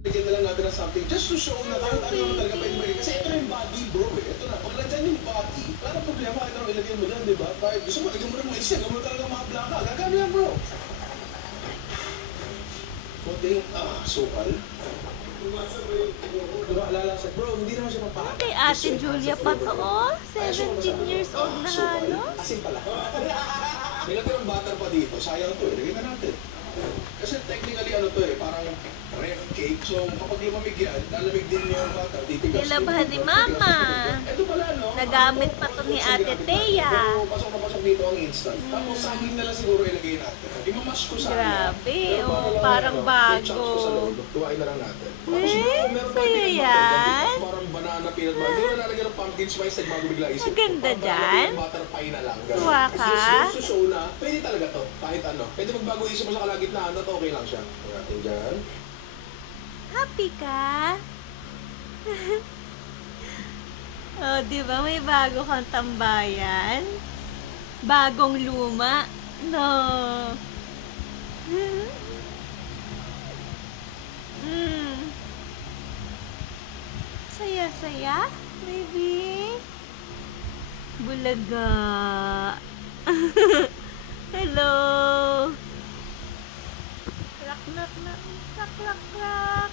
Bigyan na lang natin ng something just to show na kahit ano naman talaga pwede magiging. Kasi ito na yung body, bro eh. Ito na. Pag nandyan yung body, wala na problema kahit anong ilagay mo dyan, di ba? Kahit gusto mo, lagyan mo rin mga isya, gawin mo talaga mga blaka. Gagano yan, bro. Kunting, sukal. Naalala sa bro, hindi naman siya mapahal. Kay Ate Julia pa to, oh. 17 years old na halos. Asin pala. May natirang butter pa dito. Sayang to eh. Lagyan na natin. Kasi technically ano to eh, parang ref cake. So kapag lumamig yan, lalamig din yung butter. Titigas. Nilabahan ni Mama. Ito pala no. Nagamit pa to ni Ate Thea. Pero pasok na pasok dito ang instant. Tapos saging na lang siguro ilagay natin. Imamash ko sana. Grabe, Pero oh. lang, Parang may chunks ko sa bago. loob. Tuwain na lang natin. Meron Sa'yo tayong peanut butter yan. dyan. Parang banana peanut butter. Hindi na nalagyan ng pumpkin spice. Nagbago bigla isip. Maganda Parang dyan. butter pie na lang. Ganun. Tuwa ka? Just to show na, pwede talaga to. Kahit ano. Pwede magbago isip mo sa kalagitnaan. To okay lang siya. Tingnan natin dyan. Happy ka? Oh, di ba may bago kang tambayan? Bagong luma? No. Saya-saya, baby. Bulaga. Hello. Krak, krak, krak, krak, krak, krak.